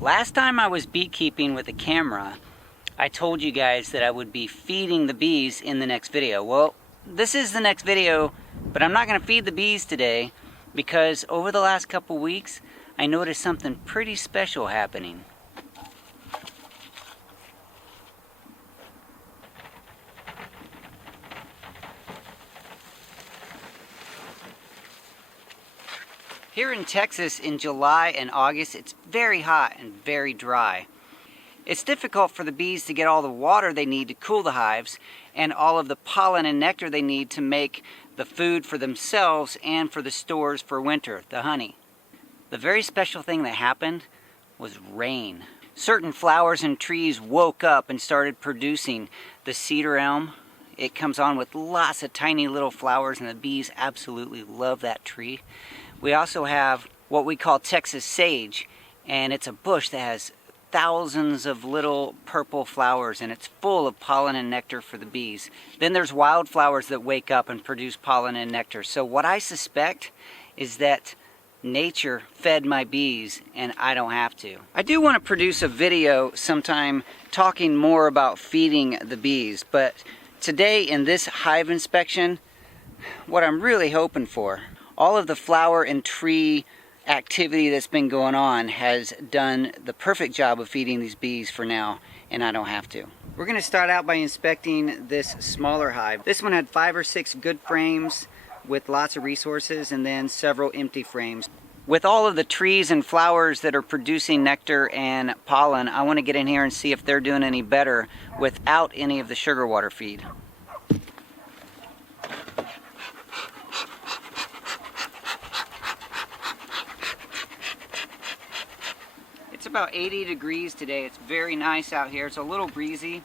Last time I was beekeeping with a camera, I told you guys that I would be feeding the bees in the next video. Well, this is the next video, but I'm not going to feed the bees today because over the last couple weeks, I noticed something pretty special happening. Here in Texas in July and August, it's very hot and very dry. It's difficult for the bees to get all the water they need to cool the hives and all of the pollen and nectar they need to make the food for themselves and for the stores for winter, the honey. The very special thing that happened was rain. Certain flowers and trees woke up and started producing. The cedar elm, it comes on with lots of tiny little flowers and the bees absolutely love that tree. We also have what we call Texas sage, and it's a bush that has thousands of little purple flowers and it's full of pollen and nectar for the bees. Then there's wildflowers that wake up and produce pollen and nectar. So what I suspect is that nature fed my bees and I don't have to. I do want to produce a video sometime talking more about feeding the bees, but today in this hive inspection, what I'm really hoping for, all of the flower and tree activity that's been going on has done the perfect job of feeding these bees for now, and I don't have to. We're going to start out by inspecting this smaller hive. This one had 5 or 6 good frames with lots of resources and then several empty frames. With all of the trees and flowers that are producing nectar and pollen, I want to get in here and see if they're doing any better without any of the sugar water feed. It's about 80 degrees today. It's very nice out here. It's a little breezy.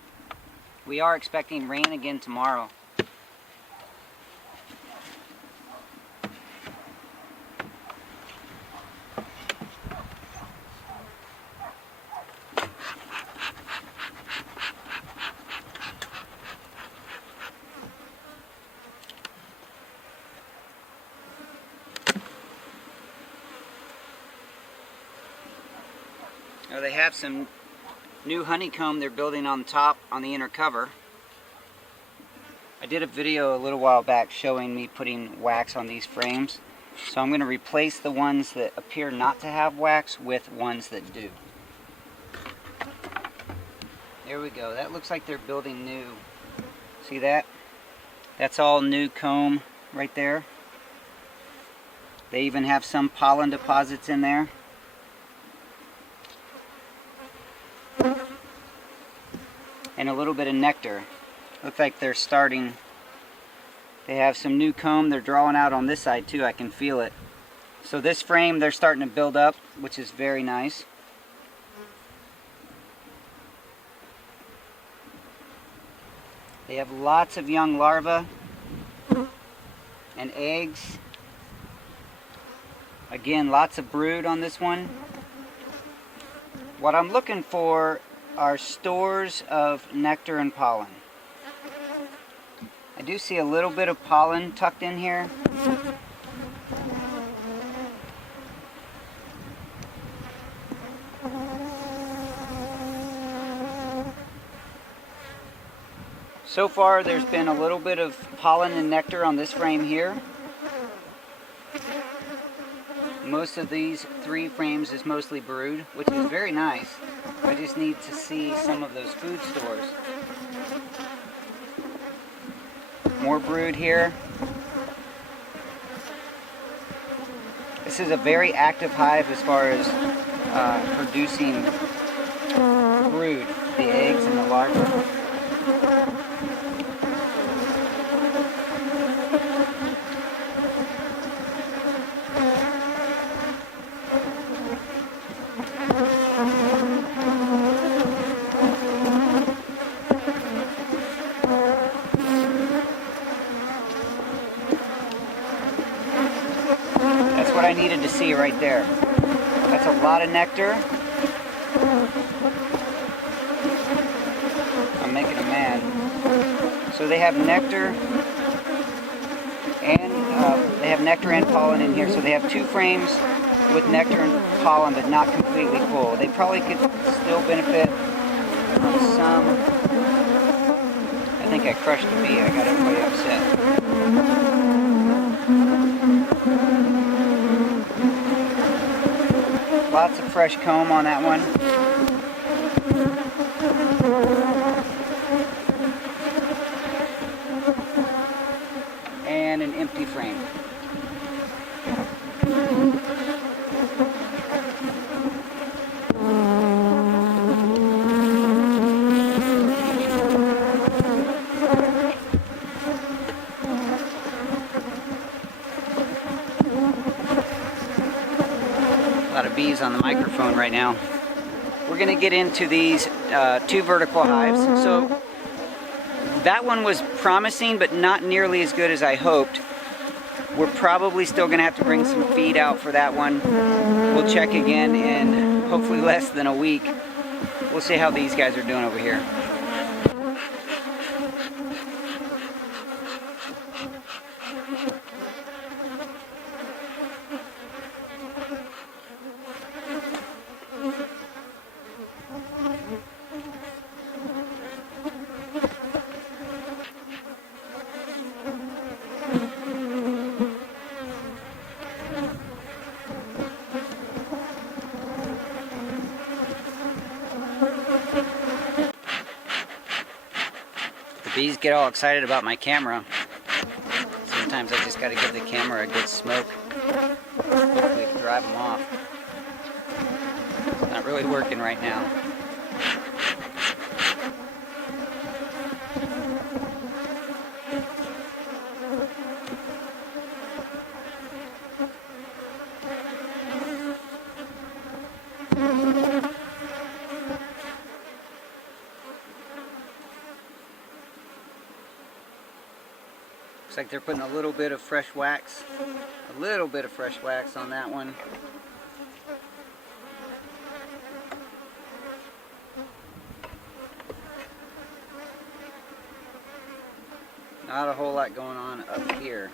We are expecting rain again tomorrow. Now they have some new honeycomb they're building on top on the inner cover. I did a video a little while back showing me putting wax on these frames. So I'm going to replace the ones that appear not to have wax with ones that do. There we go. That looks like they're building new. See that? That's all new comb right there. They even have some pollen deposits in there. And a little bit of nectar. Looks like they're starting. They have some new comb they're drawing out on this side too. I can feel it. So this frame they're starting to build up, which is very nice. They have lots of young larvae and eggs. Again, lots of brood on this one. What I'm looking for are stores of nectar and pollen. I do see a little bit of pollen tucked in here. So far there's been a little bit of pollen and nectar on this frame here. Most of these 3 frames is mostly brood, which is very nice. I just need to see some of those food stores. More brood here. This is a very active hive as far as producing brood, the eggs and the larvae. What I needed to see right there. That's a lot of nectar. I'm making them mad. So they have nectar and pollen in here. So they have 2 frames with nectar and pollen, but not completely full. They probably could still benefit from some. I think I crushed the bee. I got everybody upset. Lots of fresh comb on that one. And an empty frame. A lot of bees on the microphone right now. We're going to get into these 2 vertical hives. So that one was promising, but not nearly as good as I hoped. We're probably still going to have to bring some feed out for that one. We'll check again in hopefully less than a week. We'll see how these guys are doing over here. Bees get all excited about my camera. Sometimes I just got to give the camera a good smoke. Hopefully to drive them off. It's not really working right now. Looks like they're putting a little bit of fresh wax. A little bit of fresh wax on that one. Not a whole lot going on up here.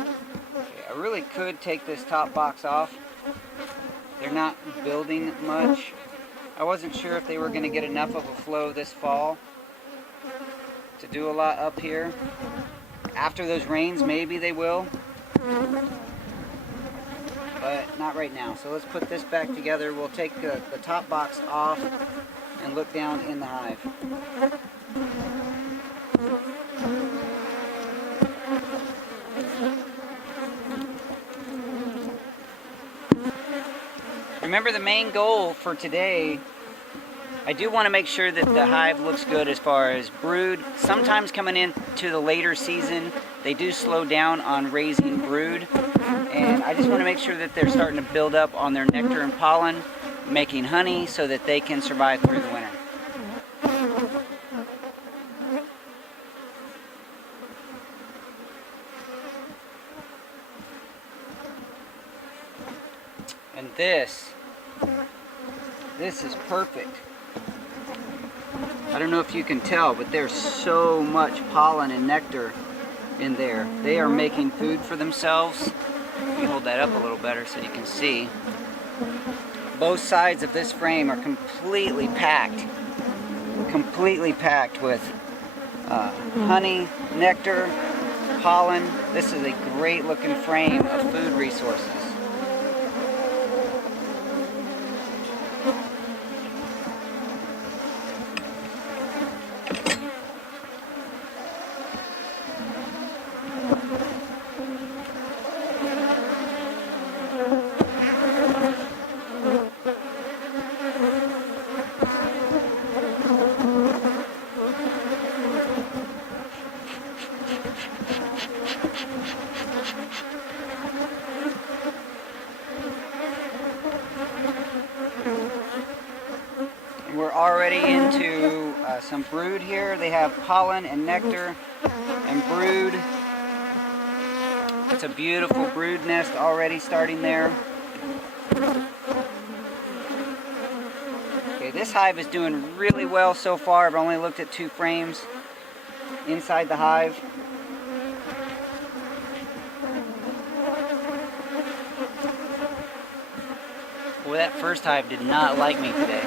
Okay, I really could take this top box off. They're not building much. I wasn't sure if they were going to get enough of a flow this fall to do a lot up here. After those rains, maybe they will, but not right now. So let's put this back together. We'll take the top box off and look down in the hive. Remember, the main goal for today, I do want to make sure that the hive looks good as far as brood. Sometimes coming into the later season, they do slow down on raising brood. And I just want to make sure that they're starting to build up on their nectar and pollen, making honey so that they can survive through the winter. And this is perfect. I don't know if you can tell, but there's so much pollen and nectar in there. They are making food for themselves. Let me hold that up a little better so you can see. Both sides of this frame are completely packed with honey, nectar, pollen. This is a great looking frame of food resources. We're already into some brood here. They have pollen and nectar and brood. It's a beautiful brood nest already starting there. Okay, this hive is doing really well so far. I've only looked at 2 frames inside the hive. first hive did not like me today.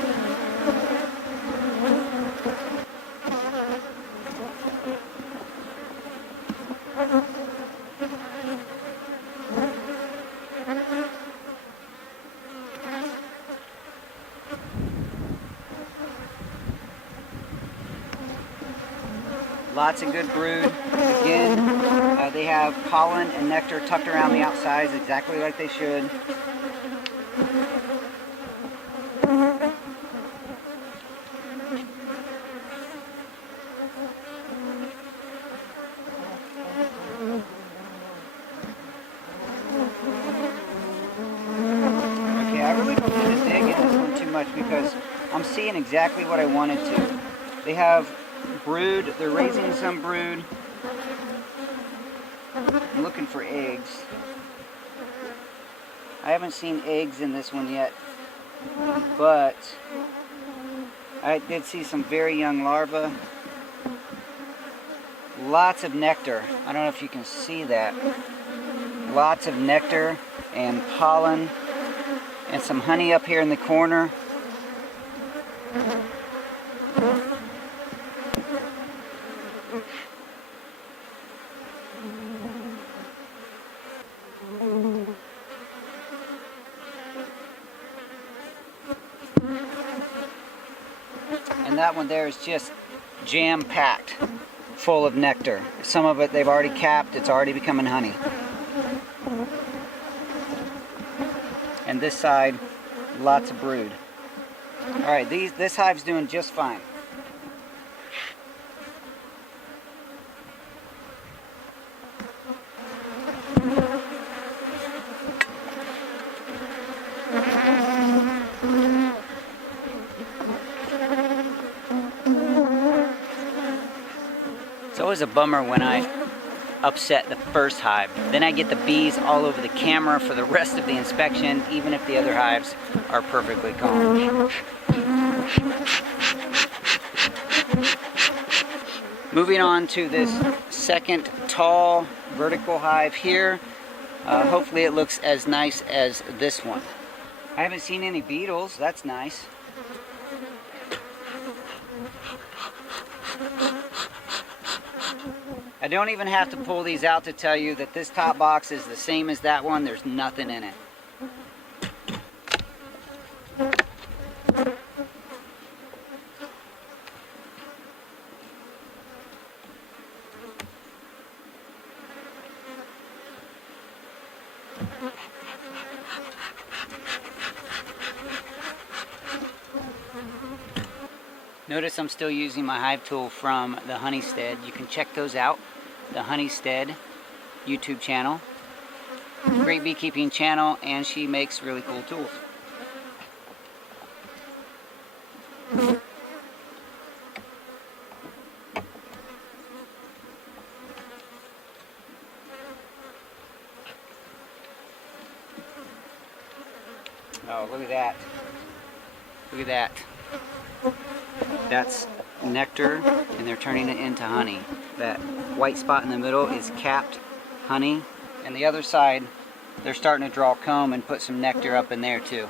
Lots of good brood. Again, they have pollen and nectar tucked around the outsides exactly like they should. Okay, I really don't need to dig into this one too much because I'm seeing exactly what I wanted to. They have brood, they're raising some brood. I'm looking for eggs. I haven't seen eggs in this one yet, but I did see some very young larvae. Lots of nectar. I don't know if you can see that. Lots of nectar and pollen and some honey up here in the corner. And that one there is just jam-packed full of nectar. Some of it they've already capped, it's already becoming honey. And this side, lots of brood. Alright, this hive's doing just fine. It's always a bummer when I upset the first hive. Then I get the bees all over the camera for the rest of the inspection, even if the other hives are perfectly calm. Moving on to this second tall vertical hive here. Hopefully it looks as nice as this one. I haven't seen any beetles, that's nice. I don't even have to pull these out to tell you that this top box is the same as that one. There's nothing in it. Notice I'm still using my hive tool from the Honeystead. You can check those out. The Honeystead YouTube channel. Great beekeeping channel, and she makes really cool tools. Oh, look at that. Look at that. That's nectar, and they're turning it into honey. That white spot in the middle is capped honey, and the other side, they're starting to draw comb and put some nectar up in there too.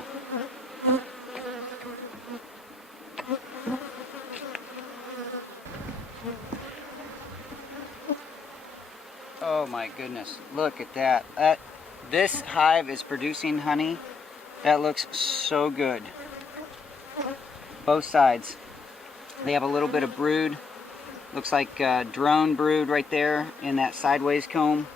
Oh my goodness, look at that. This hive is producing honey. That looks so good. Both sides. They have a little bit of brood. Looks like drone brood right there in that sideways comb.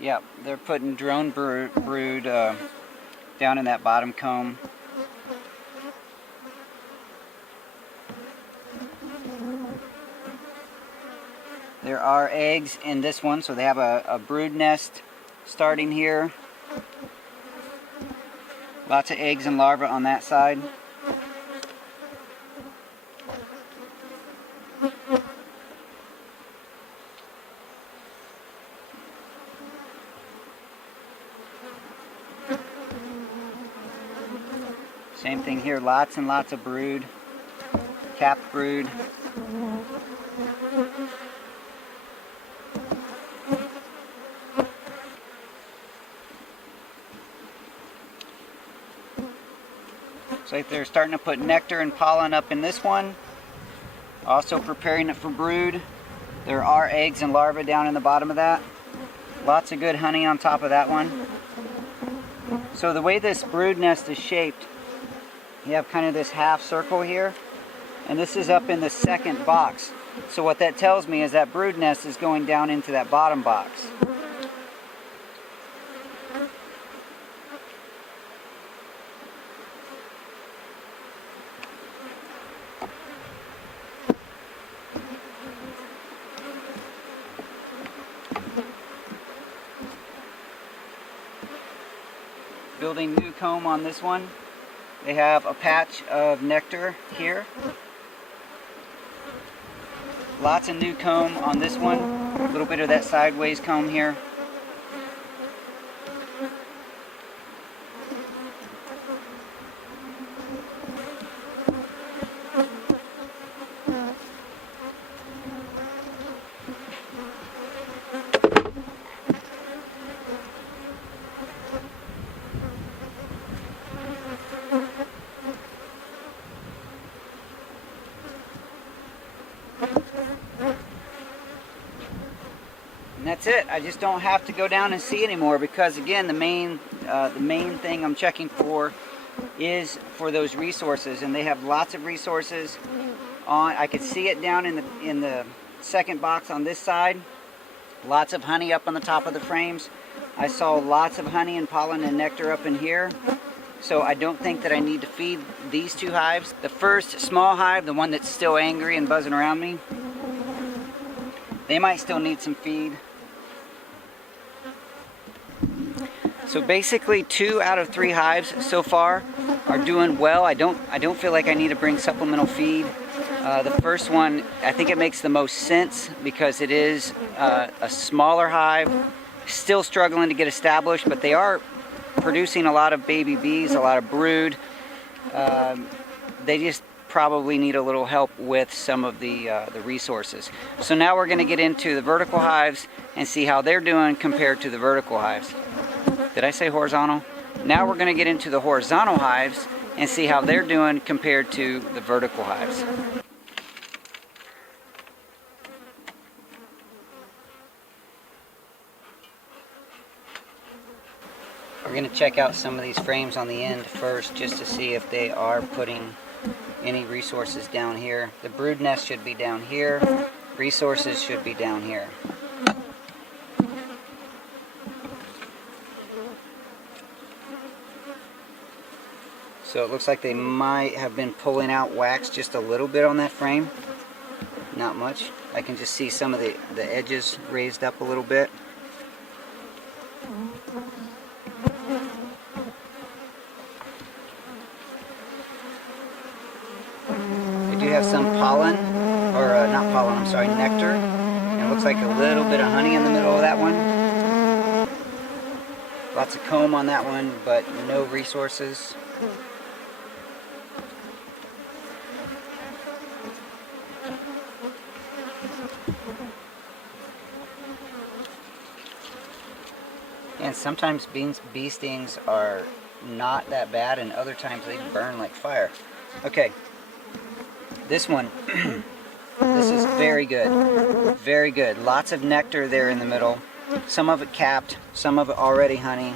Yep, they're putting drone brood down in that bottom comb. There are eggs in this one, so they have a brood nest starting here. Lots of eggs and larvae on that side. Same thing here, lots and lots of brood, capped brood. Looks like they're starting to put nectar and pollen up in this one. Also preparing it for brood. There are eggs and larvae down in the bottom of that. Lots of good honey on top of that one. So the way this brood nest is shaped, you have kind of this half circle here, and this is up in the second box. So what that tells me is that brood nest is going down into that bottom box. Building new comb on this one. They have a patch of nectar here. Lots of new comb on this one. A little bit of that sideways comb here. And that's it. I just don't have to go down and see anymore, because again, the main thing I'm checking for is for those resources, and they have lots of resources on. I could see it down in the second box on this side. Lots of honey up on the top of the frames. I saw lots of honey and pollen and nectar up in here. So I don't think that I need to feed these two hives. The first small hive, the one that's still angry and buzzing around me, they might still need some feed. So basically 2 out of 3 hives so far are doing well. I don't feel like I need to bring supplemental feed. The first one, I think it makes the most sense because it is a smaller hive, still struggling to get established, but they are producing a lot of baby bees, a lot of brood. They just probably need a little help with some of the resources. So now we're going to get into the vertical hives and see how they're doing compared to the vertical hives. Did I say horizontal? Now we're going to get into the horizontal hives and see how they're doing compared to the vertical hives. We're going to check out some of these frames on the end first, just to see if they are putting any resources down here. The brood nest should be down here. Resources should be down here. So it looks like they might have been pulling out wax just a little bit on that frame. Not much. I can just see some of the edges raised up a little bit. They do have some pollen, or not pollen, I'm sorry, nectar. And it looks like a little bit of honey in the middle of that one. Lots of comb on that one, but no resources. And sometimes bee stings are not that bad, and other times they burn like fire. Okay, this one, this is very good, very good. Lots of nectar there in the middle. Some of it capped, some of it already honey.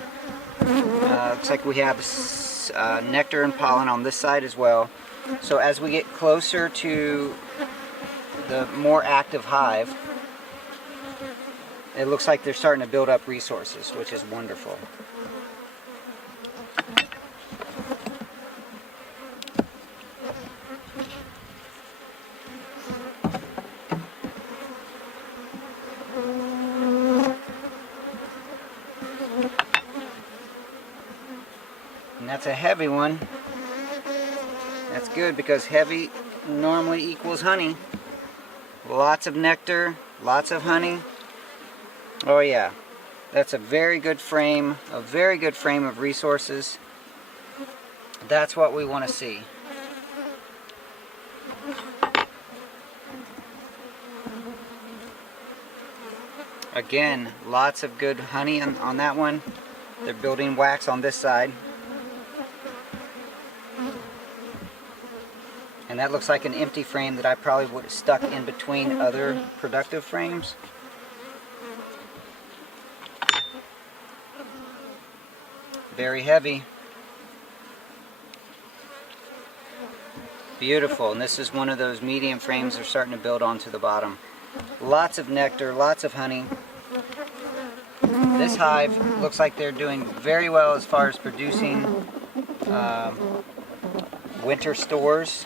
Looks like we have nectar and pollen on this side as well. So as we get closer to the more active hive, it looks like they're starting to build up resources, which is wonderful. And that's a heavy one. That's good because heavy normally equals honey. Lots of nectar, lots of honey. Oh yeah, that's a very good frame of resources. That's what we want to see. Again, lots of good honey on that one. They're building wax on this side. And that looks like an empty frame that I probably would have stuck in between other productive frames. Very heavy. Beautiful. And this is one of those medium frames they're starting to build onto the bottom. Lots of nectar, lots of honey. This hive looks like they're doing very well as far as producing winter stores.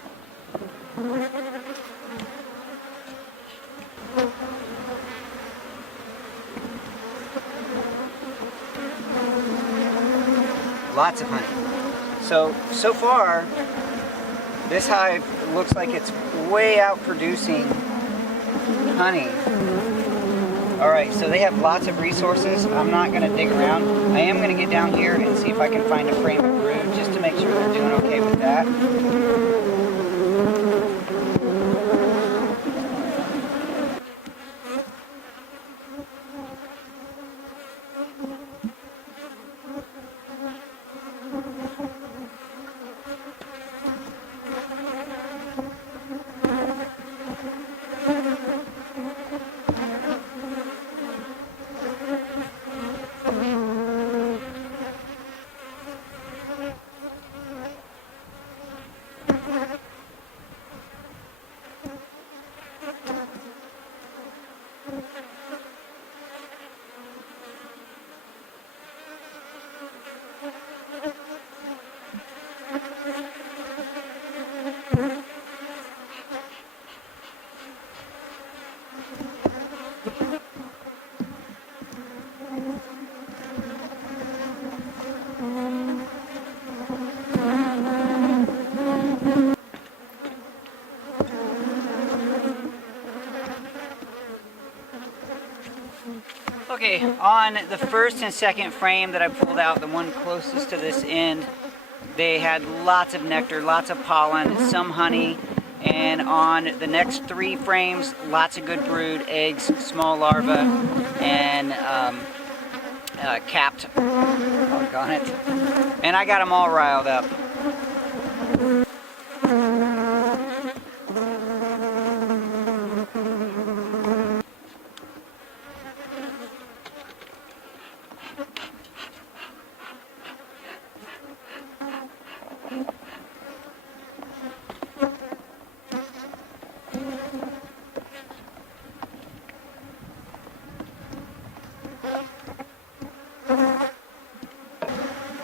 Lots of honey. So far, this hive looks like it's way out producing honey. Alright, so they have lots of resources. I'm not going to dig around. I am going to get down here and see if I can find a frame of brood just to make sure they're doing okay with that. Okay, on the first and second frame that I pulled out, the one closest to this end, they had lots of nectar, lots of pollen, some honey, and on the next 3 frames, lots of good brood, eggs, small larvae, and capped, doggone it, and I got them all riled up.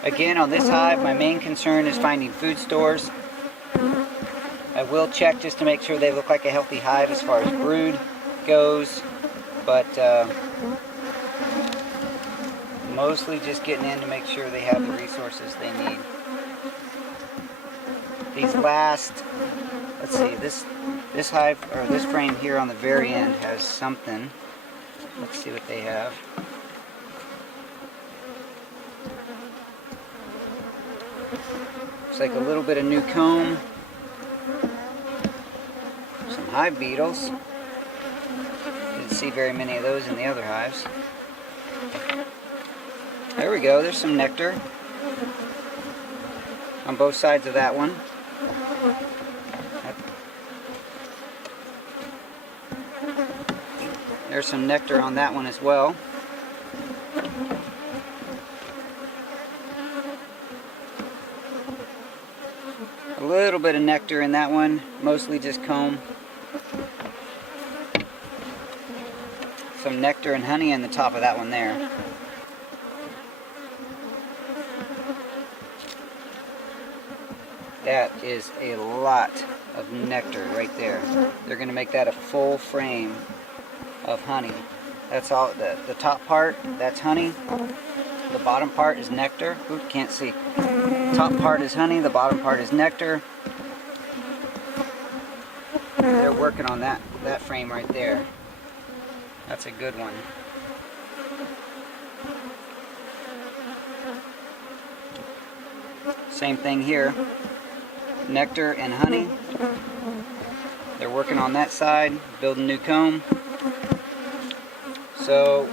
Again, on this hive, my main concern is finding food stores. I will check just to make sure they look like a healthy hive as far as brood goes, but mostly just getting in to make sure they have the resources they need. These last, let's see, this hive, or this frame here on the very end has something. Let's see what they have. Looks like a little bit of new comb, some hive beetles. Didn't see very many of those in the other hives. There we go, there's some nectar on both sides of that one. There's some nectar on that one as well. A little bit of nectar in that one, mostly just comb. Some nectar and honey in the top of that one there. That is a lot of nectar right there. They're going to make that a full frame of honey. That's all, the top part, that's honey. The bottom part is nectar. Ooh, can't see. Top part is honey, the bottom part is nectar. They're working on that frame right there. That's a good one. Same thing here. Nectar and honey. They're working on that side, building new comb. So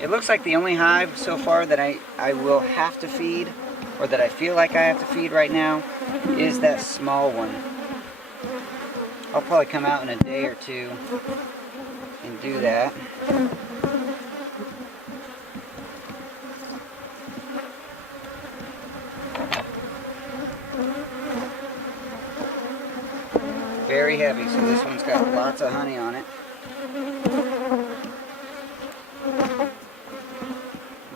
it looks like the only hive so far that I will have to feed, or that I feel like I have to feed right now, is that small one. I'll probably come out in a day or two and do that. Very heavy, so this one's got lots of honey on it.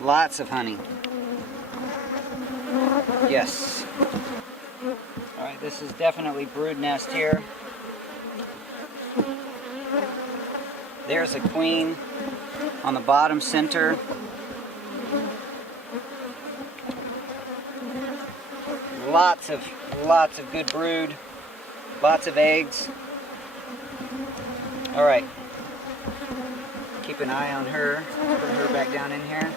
Lots of honey. Yes. Alright, this is definitely brood nest here. There's a queen on the bottom center. Lots of good brood. Lots of eggs. Alright. Keep an eye on her. Put her back down in here.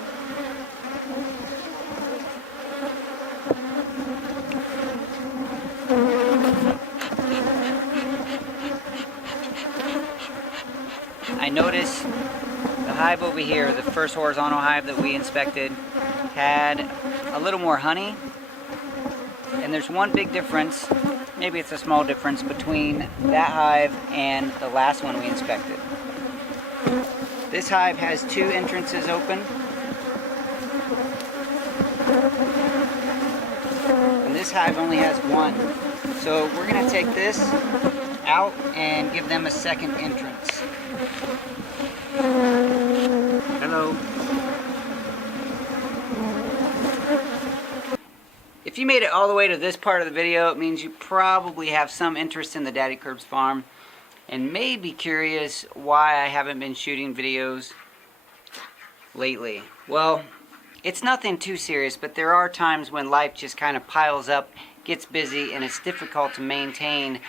I noticed the hive over here, the first horizontal hive that we inspected, had a little more honey. And there's one big difference, maybe it's a small difference, between that hive and the last one we inspected. This hive has 2 entrances open. And this hive only has 1. So we're going to take this out and give them a second entrance. Hello. If you made it all the way to this part of the video, it means you probably have some interest in the Daddy Curbs farm and may be curious why I haven't been shooting videos lately. Well, it's nothing too serious, but there are times when life just kind of piles up, gets busy, and it's difficult to maintain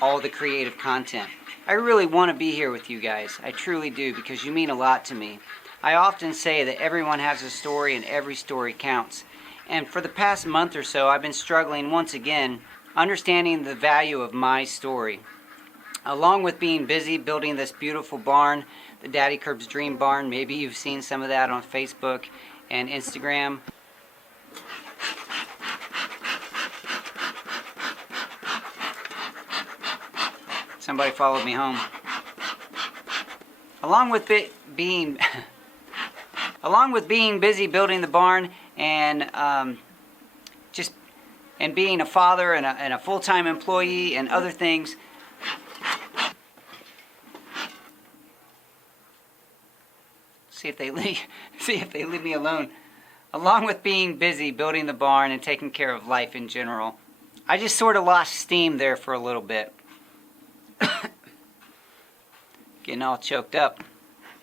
all the creative content. I really want to be here with you guys. I truly do, because you mean a lot to me. I often say that everyone has a story and every story counts. And for the past month or so, I've been struggling once again understanding the value of my story. Along with being busy building this beautiful barn, the Daddy Curbs Dream Barn. Maybe you've seen some of that on Facebook and Instagram. Somebody followed me home. Along with being busy building the barn and being a father and a full-time employee and other things, see if they leave me alone. Along with being busy building the barn and taking care of life in general, I just sort of lost steam there for a little bit. Getting all choked up.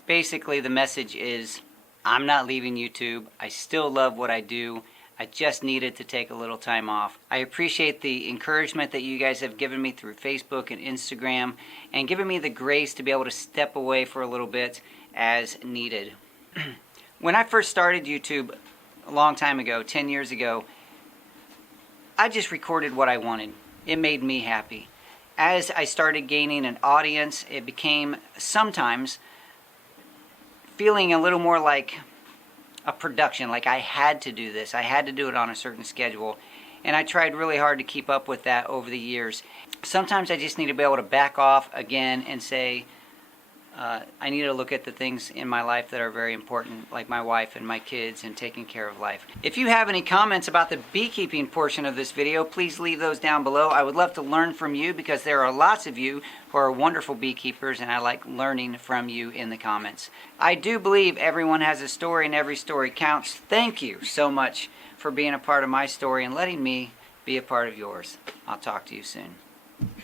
Basically, the message is, I'm not leaving YouTube. I still love what I do. I just needed to take a little time off. I appreciate the encouragement that you guys have given me through Facebook and Instagram, and given me the grace to be able to step away for a little bit as needed. When I first started YouTube a long time ago, 10 years ago, I just recorded what I wanted. It made me happy. As I started gaining an audience, it became sometimes feeling a little more like a production, like I had to do this. I had to do it on a certain schedule. And I tried really hard to keep up with that over the years. Sometimes I just need to be able to back off again and say, I need to look at the things in my life that are very important, like my wife and my kids and taking care of life. If you have any comments about the beekeeping portion of this video, please leave those down below. I would love to learn from you, because there are lots of you who are wonderful beekeepers, and I like learning from you in the comments. I do believe everyone has a story and every story counts. Thank you so much for being a part of my story and letting me be a part of yours. I'll talk to you soon.